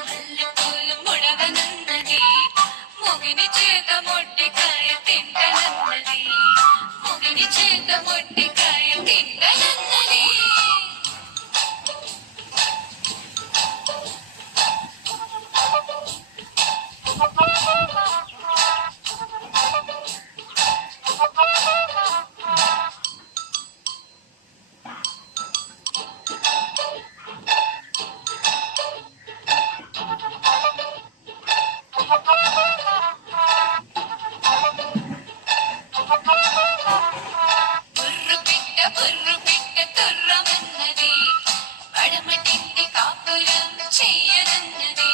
మల్లెపూలు ముడవనున్నది మొగిని చేత మొట్టికాయ తింటనన్నది మొగిని చేత మొట్టికాయ తింటనన్నది బుర్రు పిట్ట తుర్రమన్నది పడమటింటి కాపురం చెయ్యనన్నది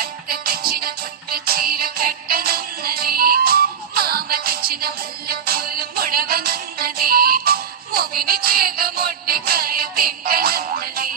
అత్త తెచ్చిన కొత్త చీర కట్టనున్నది మామ తెచ్చిన మల్లెపూలు ముడవనున్నది మొగిని చేత మొట్టికాయ తింటనన్నది